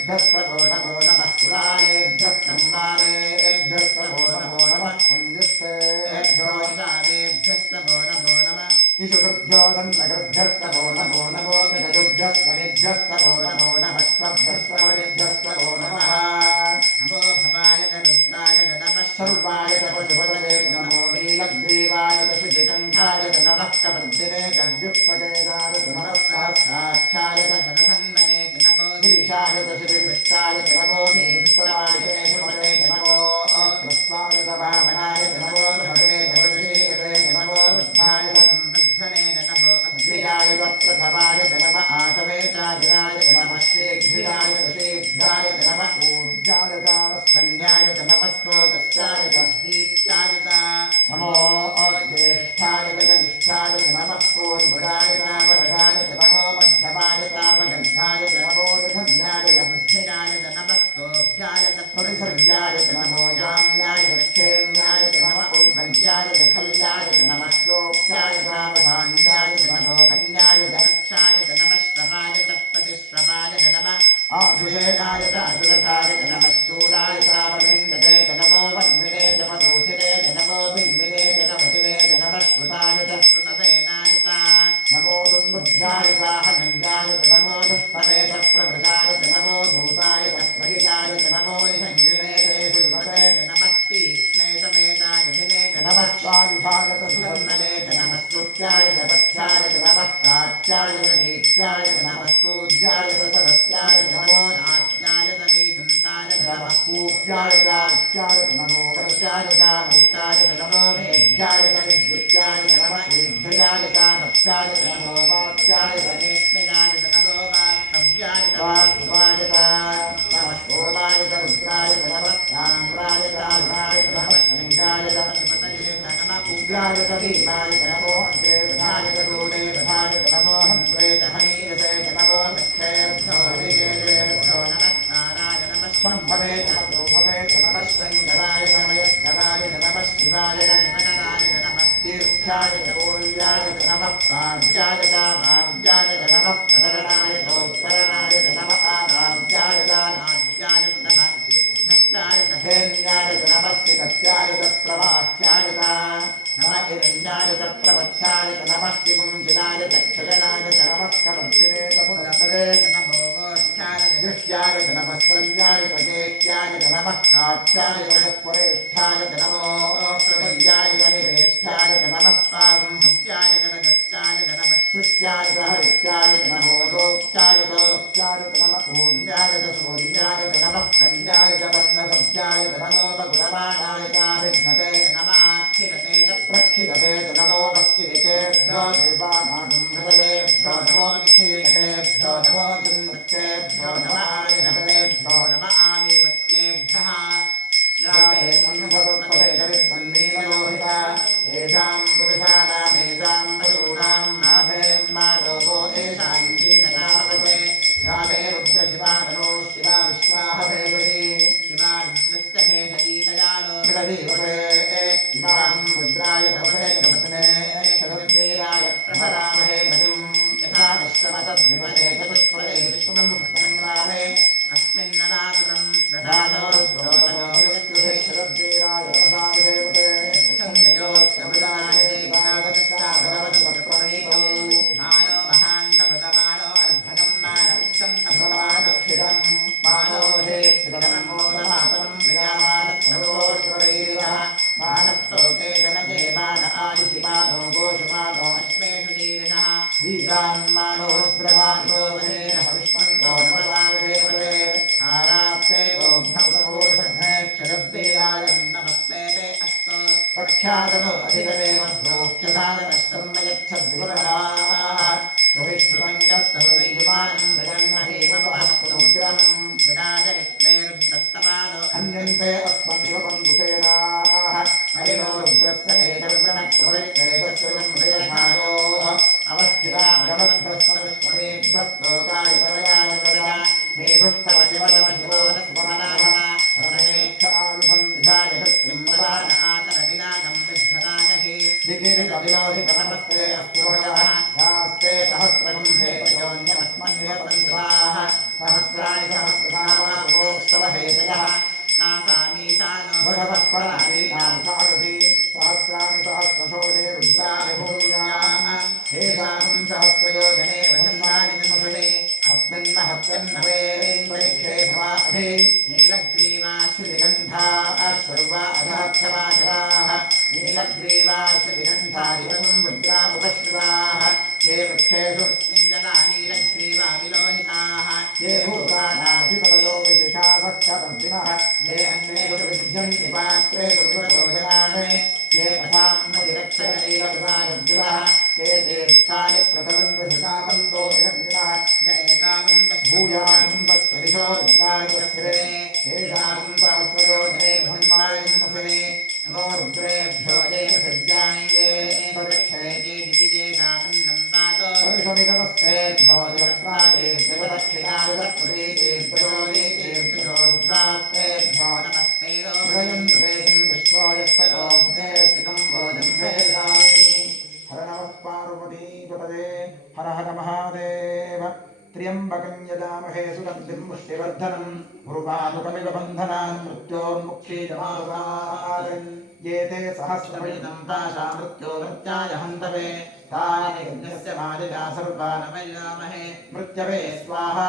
पुराणेभ्यस्तवो नमः पुराणेभ्यस्तम्मानेभ्यस्तवो नमः पुण्यस्तेभ्यो निशानेभ्यस्तवो नमः ईशुकृभ्यो दन्नगर्भ्यस्तवो नमो गजगुभ्यस्वनिभ्यस्तवो नमः स्वभ्यस्तवनिभ्यस्तवो नमः नमो भवाय च रुद्राय च नमः सर्वाय च पशुपतये नमो नीलग्रीवाय च शुचिकण्ठाय च नमः कवर्धिने च व्युत्पकेदाय च नमः सहस्राक्षाय च शतधन्वने च नमो गिरिशाय च श्रीविष्टाय च नमो मीष्टवाय च शुभते च नमो क्रस्वाय च वामनाय च नमो बृहते च वृषीयते च नमो वृद्धाय च संवृद्धने च नमो अग्नियाय च प्रथमाय च नमः आसवेताजिराय च नमः शीघ्राय च शीघ्राय च नमः ऊर्जाय च वत्सन्याय च नमः स्रोतस्याय च दीप्त्याय च नमो ज्येष्ठाय च कनिष्ठाय च नमः पूर्वजाय च परजाय च नमो मध्यमाय च अपगन्धाय च नमो दधन्याय च बुद्धिराय च नमः स्तोभ्याय च प्रतिसर्याय च नमो याम्याय च क्षेम्याय च नमः उर्वल्याय च खल्याय च नमः श्रोक्ष्याय च धान्याय च नमो कन्याय च रक्षाय च नमः श्रवाय च प्रतिश्रवाय च नमः आशुषेणाय च अशुरथाय च नमः शूराय च वनिन्दते च नमो वर्मिणे च मधूसिने च नमो बिल्मिने च कवचिने च नमः श्रुताय च श्रुतसेनाय च नमो दुर्बुद्ध्याय च हनन्याय च नमो दुष्टवे च प्रवृषाय च नमो धूताय च प्रहिताय च नमो निषङ्गिणे च शुभते च नमः तीक्ष्णे समेताय धिने च नमः स्वायुधाय च सुरन्नले च नमः स्तुत्याय च पथ्याय च नमः काट्याय च दीप्त्याय च नमः सूर्याय च सरस्याय च नमो राज्याय च वैकुण्ठाय च नमः नमः कूप्याय च उच्चाय च नमो वर्षाय च मृत्याय च नमो मेघ्याय च विद्युत्याय च नमः ईध्याय च नप्याय च नमो वाक्याय च नेस्मिनाय च नमो वास्तव्याय च वासुवाय च नमः सोमाय च रुद्राय च नमः ताम्राय च आभ्राय च नमः शृङ्गाय च पतये च नमः उग्राय च भीमाय च नमो अग्रे प्रधाय च दूते प्रधाय च नमो हन्त्रे च हनीरसे च नमो मिथ्येभ्यो हरिकेभ्यो नमः ताराय नमः शम्भवे च द्रोभवे च नमः शङ्कराय च मयस्कराय च नमः शिवाय च शिवतराय च नमः तीर्थ्याय च कोल्याय च नमः पाद्याय च माद्याय च नमः प्रतरणाय चोत्तरणाय च नमः आदाद्याय च राज्याय च नमः भक्ताय च धेन्याय च नमः सिकत्याय च प्रवाह्याय च नमः हिरण्याय च प्रवच्छाय च नमः शिकुञ्चिलाय च क्षयणाय च नमः कवर्तिने च पुनस्तरे च नमो गोष्ठाय च गृह्याय च नमः स्वर्याय च जेत्याय च नमः काक्ष्याय च पुरेष्ठाय च नमो प्रदय्याय च निवेष्ठाय च नमः भक्त्याय च रजस्याय च नमः शुष्याय च हरित्याय च नमो लोक्ष्याय च लोक्ष्याय च नमः पूर्ण्याय च सूर्याय च नमः कन्याय च वन्नसब्जाय च नमो बगुणमाणाय च विघ्नते च नमः आखिरते च प्रक्षिदते च नमो भक्तिरिकेभ्यो देवानागं हृदयेभ्यो नमो निक्षीणकेभ्यो नमो गिन्मुखेभ्यो नमः आदिहृदयेभ्यो नमः आदिवक्तेभ्यः लोहिता येषां पुरुषाणामेषां पशूनां नाभेर्मालोको येषां किञ्चनाभवते राधे रुद्रशिवाननो शिवा विश्वाह भेषजी शिवा रुद्रस्य भेषजीतयानो मृगजीवते इमां रुद्राय तपसे कपत्ने शरद्वीराय प्रहरामहे मतिं यथा विश्वमतद्विपदे चतुष्पदे विष्णुं पुष्पङ्ग्रामे अस्मिन्नरातुरं प्रदातोरुद्रोतमोऽभिस्कृते शरद्वीराय नमसाविदेवते सञ्जयोत्समदाय देवतादशाभवति वक्रणीतौ मानो महान्तमृतमानो अर्भगं मानवृक्षं भगवादक्षितं मानो हे स्थितमोदमातरं प्रियामानस्तमोर्ध्वरीरः मानस्तोके जनके मान आयुषि मानो गोषुमानो अश्वेषु दीर्घः वीरान्मानो रुद्रभागो वधेन हविष्मन्तो नमसाविदेवते आराप्ते गोघ्नौतमोषघ्ने क्षरद्वीराय नमस्ते ते अस्तु प्रख्यातनो अधिगदेवद्भोक्ष्यसादनष्टं यच्छद्विवराः प्रविष्णुतं यत्तहृदयमानं भजन्महेमपहपुरुग्रम् विराजरित्रे रुद्रस्तमानो अन्यन्ते अस्मदिव बन्धुसेनाः हरिणो रुद्रस्य एतर्वणक्रवरित्रेकस्कृतं अवस्थिता भगवद्भ्रस्तविष्णुमेभ्यस्तोकाय परयाय प्रजा मेधुष्टमशिवतमशिवो न स्मरामः रमेक्षायुधं कृत्यं वदान आतरविनागं बिभ्रदागहि दिगिरिकविलोहितनमस्ते अस्तु भगवः यास्ते सहस्रगुंभे पयोन्यमस्मन्यपन्थाः सहस्राणि सहस्रनाम सहस्रशः परमतीनामुखाकृति सहस्राणि सहस्रशोधे रुद्राणि भूयाः तेषां सहस्रयोजने वधन्वानि नमसे अस्मिन् महत्यन्नवेन्दरिक्षे भवाभि नीलग्रीवाश्रुतिगन्धाः सर्वा अधाक्षमाचराः नीलग्रीवाश्रुतिगन्धादिवं रुद्रामुपश्रिताः ये वृक्षेषु स्मिञ्जना नीलग्रीवा विलोहिताः ये भूतानाधिपतयो विशिखासः कपर्दिनः ये अन्येषु विद्यन्ति पात्रेषु विपचोदनानि ये पथाम्बतिरक्षरलीलविवारज्जुलः ये तीर्थानि प्रतवन्तशकावन्तो निगन्धिनः य एतावन्तः भूयान्वत्सरिषो रुद्रायुस्थिरे तेषां सहस्रयोजने भन्मायन्मुसले नमो रुद्रेभ्यो ये सज्जाये वृक्षे ये दिविजेषापन्नं पातो वर्षमिदमस्तेभ्यो जगत्प्रातेभ्यदक्षिणादिदप्रदेशेभ्यो रुद्रास्तेभ्यो नमस्ते रोमयन्तु वेदं विश्वो यस्ततो स्थितं भोजं भेदामि हर नमः पार्वतीपतये हर हर महादेव त्र्यम्बकं यजामहे सुगन्धिं पुष्टिवर्धनं उर्वारुकमिव बन्धनान् मृत्योर्मुक्षीयमारुगात् ये ते सहस्रमयितं पाशा मृत्योर्मृत्याय हन्तवे तानि यज्ञस्य मादिजा सर्वान् वैयामहे मृत्यवे स्वाहा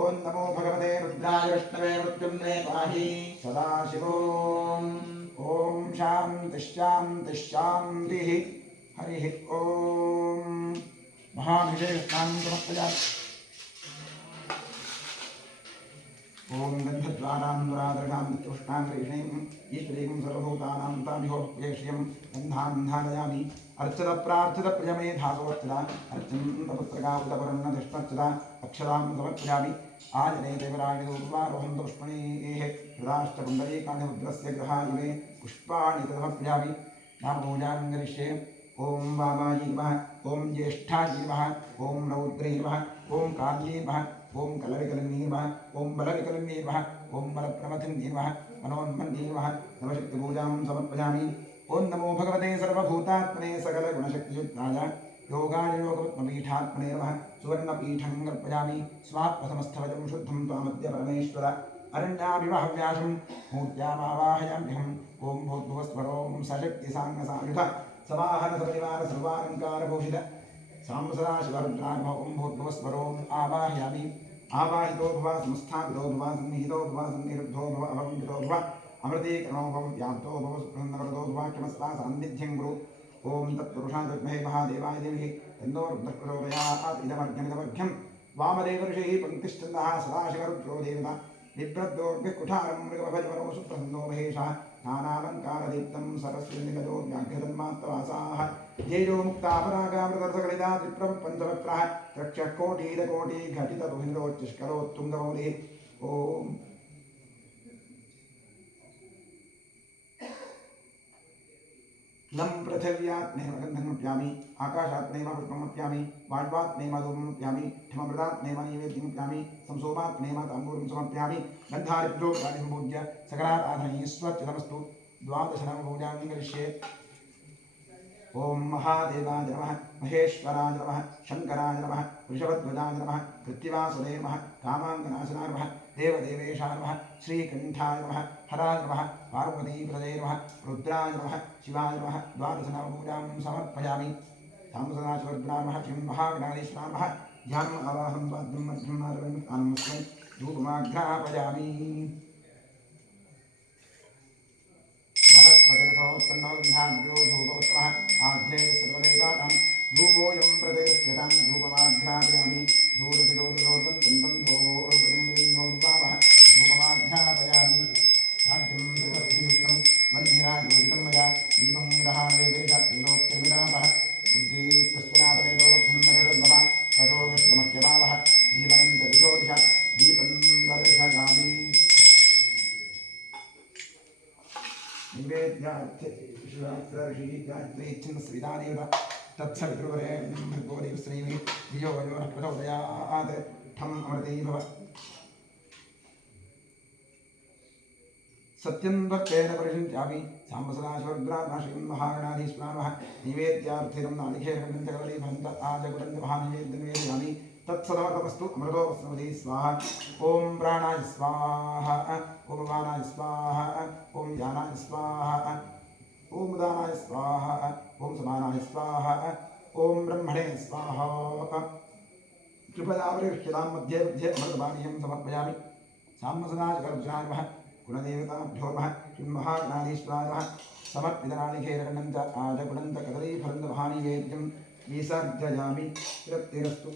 ॐ नमो भगवते रुद्राय विष्णवे मृत्युम्ने पाहि सदाशिवोम् ॐ शान्तिः हरिः ॐ महाभिषेकस्नानं समर्पयामि ॐ गन्धद्वारान्वरादर्शां नित्युष्णां कृष्णीं ईश्वरीं सर्वभूतानां ताभिहोप्येष्यं गन्धान्धारयामि अर्चितप्रार्थितप्रियमेधासोऽर्चिता अर्चन्तपुत्रकापुतपरन्नतिष्ठर्चिता अक्षरां समर्पयामि आजने देवराजोर्वारोहन्तु पुष्पणेः हृदाश्च पुण्डरीकानि रुद्रस्य गृहा इमे पुष्पाणि समर्पयामि नामपूजां करिष्ये ॐ वामायै नमः ॐ ज्येष्ठायै नमः ॐ रौद्रै नमः ॐ काल्यै नमः ॐ कलविकलिन्यै नमः ॐ बलविकलिन्यै नमः ॐ बलप्रमथिन्यै नमः मनोन्मन्यै नमः नवशक्तिपूजां समर्पयामि ॐ नमो भगवते सर्वभूतात्मने सकलगुणशक्तियुक्ताय योगाय योगपद्मपीठात्मने नमः सुवर्णपीठं अर्पयामि स्वात्मसमस्तवजं शुद्धं त्वामद्य परमेश्वर अरण्याभिवहव्यासं मूर्त्यामावाहयाम्यहम् ॐ भूर्भुवस्वरों सशक्तिसाङ्गसायुध समाहन सपरिवार सर्वालङ्कारभूषित सांसदाशिवरुद्राग्मो ॐ भूर्भुवस्वरोम् आवाहयामि आवाहितो भव संस्थापितो भव सन्निहितो भव सन्निरुद्धो भव अवन्दितो भव अमृतीकरणो भव व्याप्तो भव सुप्रसन्नवरदो भव किमस्ता सान्निध्यं गुरु ॐ तत्पुरुषाय विद्महे महादेवाय धीमहि तन्नो रुद्रः प्रचोदयात् इदमर्घ्यमिदमर्घ्यं वामदेवर्षैः पङ्क्तिश्चन्दः सदाशिवरुद्रो देवता बिभ्रद्दोर्भिः कुठारं मृगभजवरो सुप्रसन्नो महेशः नानालङ्कारदीप्तं सरस्वतीगजो व्याघ्रतन्मात्रवासाः ध्येयो मुक्तापरागामृतरसकलिता त्रिप्रपञ्चवक्त्रः रक्षः कोटिरकोटिघटितरुहिन्द्रोच्चिष्करोत्तुङ्गमौलिः ॐ लं पृथिव्यात्मेव गन्धमप्यामि आकाशात्मेव पुष्पमप्यामि वाड्वात्मेव धूममप्यामि ठममृतात्मेव नैवेद्यमप्यामि संसोमात्मेव ताम्बूलं समर्पयामि गन्धारिभ्यो सम्पूज्य सकलात् आधनैश्वर्चितमस्तु द्वादशनामपूजां करिष्ये ॐ महादेवाय नमः महेश्वराय नमः शङ्कराय नमः वृषभध्वजाय नमः कृत्तिवासुदे नमः कामाङ्गनाशनाय नमः देवदेवेशाय नमः श्रीकण्ठाय नमः हराय नमः पार्वतीप्रदे नमः रुद्राय नमः शिवाय नमः द्वादशनामपूजां समर्पयामि सांसदाशिवरुद्राय नमः श्रीं महागणाधीश्वराय नमः ध्यानम् आवाहं वाद्यं मध्यं स्थानमस्मै धूपमाघ्रापयामि वनस्पतिरसोत्पन्नोगन्धाभ्यो धूपोत्तमः आग्रे सर्वदेवानां धूपोऽयं प्रतिगृह्यतां धूपमाघ्रापयामि धूपमाघ्रापयामि धूपमाघ्रापयामि राज्यं त्रिसर्वयुक्तं वह्निरायोजितं मया दीपं ग्रहाणदेवेशत्रिलोक्यमिदापः बुद्धिस्तस्विनाथमेदोर्घन्नरभव अशोकश्चमह्यभावः जीवनं च दिशो दिश दीपं दर्शयामि निवेद्यार्थीगायत्रीच्छिन्नस्विदानेव तत्सवितृवरेण्यं भर्गोदेवश्रीः धियो यो नः प्रचोदयात् ठम् अमृते भव सत्यं भक्तेन परिषिञ्चामि सांबसदाशिवरुद्राश्रीं महागणाधीश्वरामः निवेद्यार्थिरं नालिखेरकण्डकवली भवन्त आजगुरञ्जमहानिवेद्यं निवेदयामि तत्सदमस्तु अमृतो वस्मति स्वाहा ओम प्राणाय स्वाहा ओम वानाय स्वाहा ओम ज्ञानाय स्वाहा ओम दानाय स्वाहा ओम समानाय स्वाहा ओम ब्रह्मणे स्वाहा कृपयावृष्यतां मध्ये मध्ये अमृतपानीयं समर्पयामि साम्बसदाचकरुद्राय नमः गुणदेवताभ्यो नमः श्रीमहागणाधीश्वराय नमः समर्पितनालिकेरकण्डं च आजगुणं च कदलीफलन्दवहानिवेद्यं विसर्जयामि तृप्तिरस्तु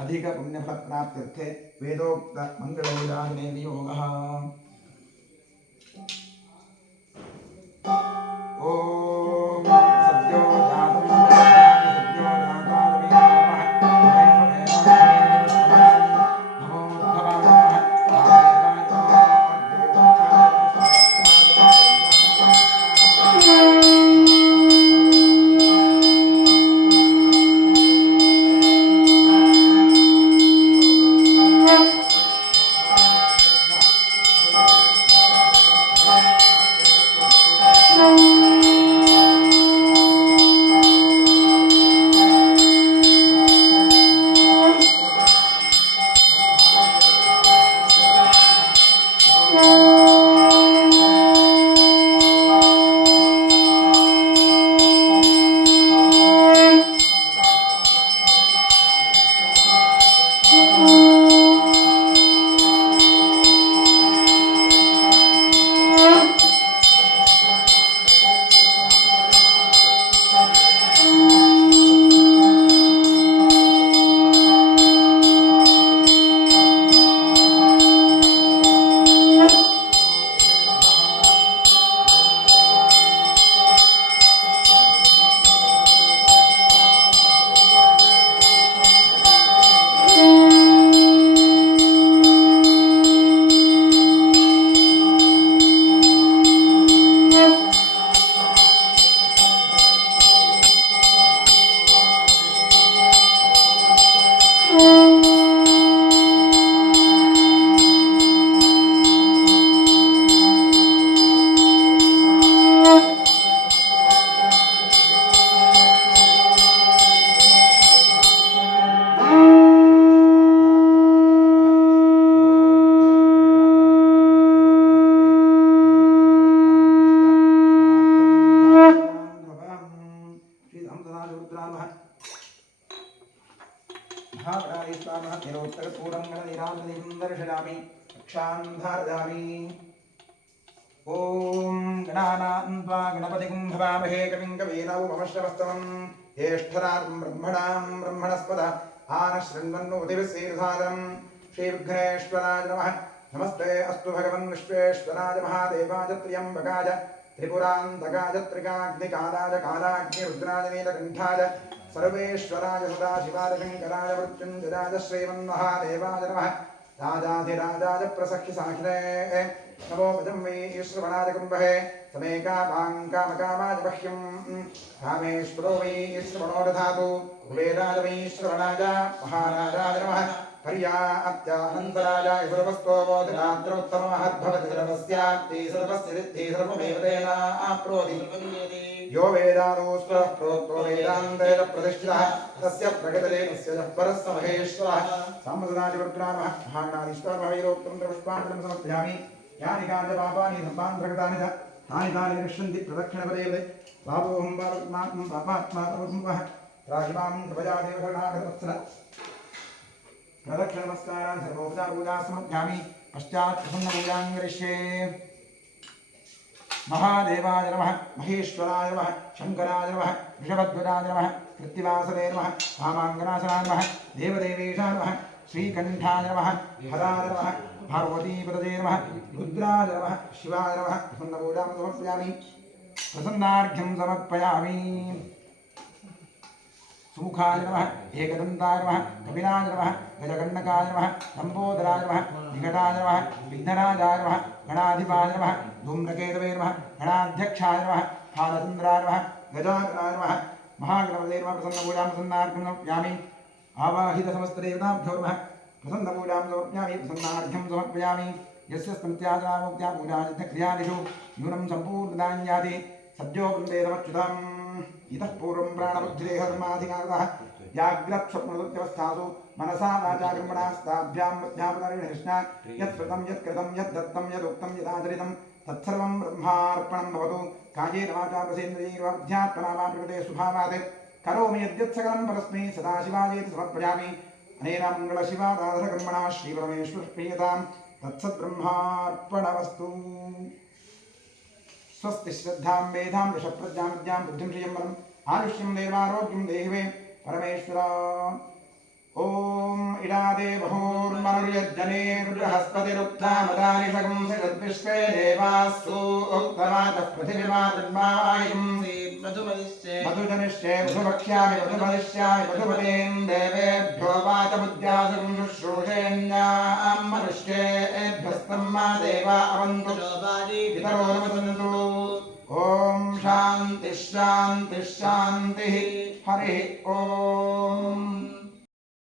अधिक पुण्यफल प्राप्त्यर्थे वेदोक्त मंगलविधाने नियोगः ओम सद्यो जातं सद्यो जातारवि ओम गणानान्त्वा गणपतिं भवामहे कविं कवीनामुपमश्रवस्तमं ज्येष्ठराजं ब्रह्मणां ब्रह्मणस्पद आनशृण्वन्नोतिविश्रीर्धारं श्रीविघ्नेश्वराय नमः। नमस्ते अस्तु भगवन् विश्वेश्वराय महादेवाय त्र्यम्बकाय त्रिपुरान्तकाय त्रिकाग्निकालाय कालाग्निरुद्राय नीलकण्ठाय सर्वेश्वराय सदाशिवाय शङ्कराय मृत्युञ्जयाय श्रीमन्महादेवाय नमः। राजाधिराजाय प्रसख्य साखिने नमो भजं वै श्रवणाय कुम्भे समेका कामकामाय बह्यं कामेश्वरो वै श्रवणो दधातु कुबेराय वै श्रवणाय महाराजाय नमः। पर्याप्त्यानन्तराय सर्वस्तोमोदिरात्रोत्तममहद्भवति सर्वस्याप्ति सर्वस्य सिद्धि सर्वमेव तेन आप्नोति यो वेदादोऽस्त्रः प्रोक्तो वेदान्तेन प्रतिष्ठितः तस्य प्रगतले तस्य यः परः स महेश्वरः। साम्बसदाचिवर्तुनामः महागणाधीश्वरः वैरोक्तं पुष्पाञ्जलिं समर्पयामि। यानि कानि पापानि धर्मान् प्रगतानि च तानि तानि निष्यन्ति प्रदक्षिणपदे पापोऽहं पापात्मा प्रभुः राहिमां प्रभजा देवशरणागतवत्सल प्रदक्षिणनमस्कारान् सर्वोपचारपूजां समर्पयामि। पश्चात् प्रसन्नपूजां करिष्ये। महादेवाय नमः महेश्वराय नमः शङ्कराय नमः वृषभध्वजाय नमः कृत्तिवासवे नमः कामाङ्गनाशनाय नमः देवदेवेशाय नमः श्रीकण्ठाय नमः हराय नमः पार्वतीपतये नमः रुद्राय नमः शिवाय नमः प्रसन्नपूजां समर्पयामि। प्रसन्नार्घ्यं समर्पयामि। सुमुखाय नमः एकदन्ताय नमः कपिलाय नमः गजकर्णकाय नमः लम्बोदराय नमः निकटाय नमः विघ्नराजाय नमः गणाधिपाय नमः धूम्रकेतवे नमः गणाध्यक्षाय नमः फालचन्द्राय नमः गजाननाय नमः महागणपतये नमः। प्रसन्नपूजां प्रसन्नार्घ्यं समर्पयामि। आवाहितसमस्तदेवताभ्यो नमः प्रसन्नपूजां समर्पयामि। प्रसन्नार्घ्यं समर्पयामि। यस्य स्मृत्याचारामुक्त्या पूजादिक्रियादिषु न्यूनं सम्पूर्णदान्याति सद्यो वन्दे तमच्युतम्। इतः पूर्वं प्राणबुद्धिदेहधर्माधिकारतः जाग्रत्स्वप्नदुत्यवस्थासु मनसा वाचा कर्मणास्ताभ्यां बुद्ध्यापदर्हिष्णा यत्कृतं यत्कृतं यद्दत्तं यदुक्तं यदाचरितं तत्सर्वं ब्रह्मार्पणं भवतु कायेन वाचा प्रसेन्द्रियैर्वा बुद्ध्यात्मना वा प्रकृते स्वभावात् करोमि यद्यत् सकलं परस्मै सदाशिवायेति समर्पयामि अनेन मङ्गलशिवाराधनकर्मणा श्रीपरमेश्वरप्रियतां तत्सद्ब्रह्मार्पणमस्तु स्वस्ति श्रद्धां मेधां यशप्रज्ञां विद्यां बुद्धिं श्रियं वरम् आयुष्यं देवारोग्यं देहि परमेश्वर ॐ इडादे बहूर्मनुर्यज्जनेर्बृहस्पतिरुक्तामदानि शगुंसि देवास्तु उक्तवाचः पृथिवीमातन्मायं मधुजनिष्ये मधुभक्ष्यामि मधुभविष्यामि मधुपतें देवेभ्यो वाचमुद्यासं शुश्रूषेण्यां मनुष्येभ्यस्तं मा देवा अवन्तु पितरोऽनुमतन्तु ॐ शान्तिः शान्तिः शान्तिः हरिः ॐ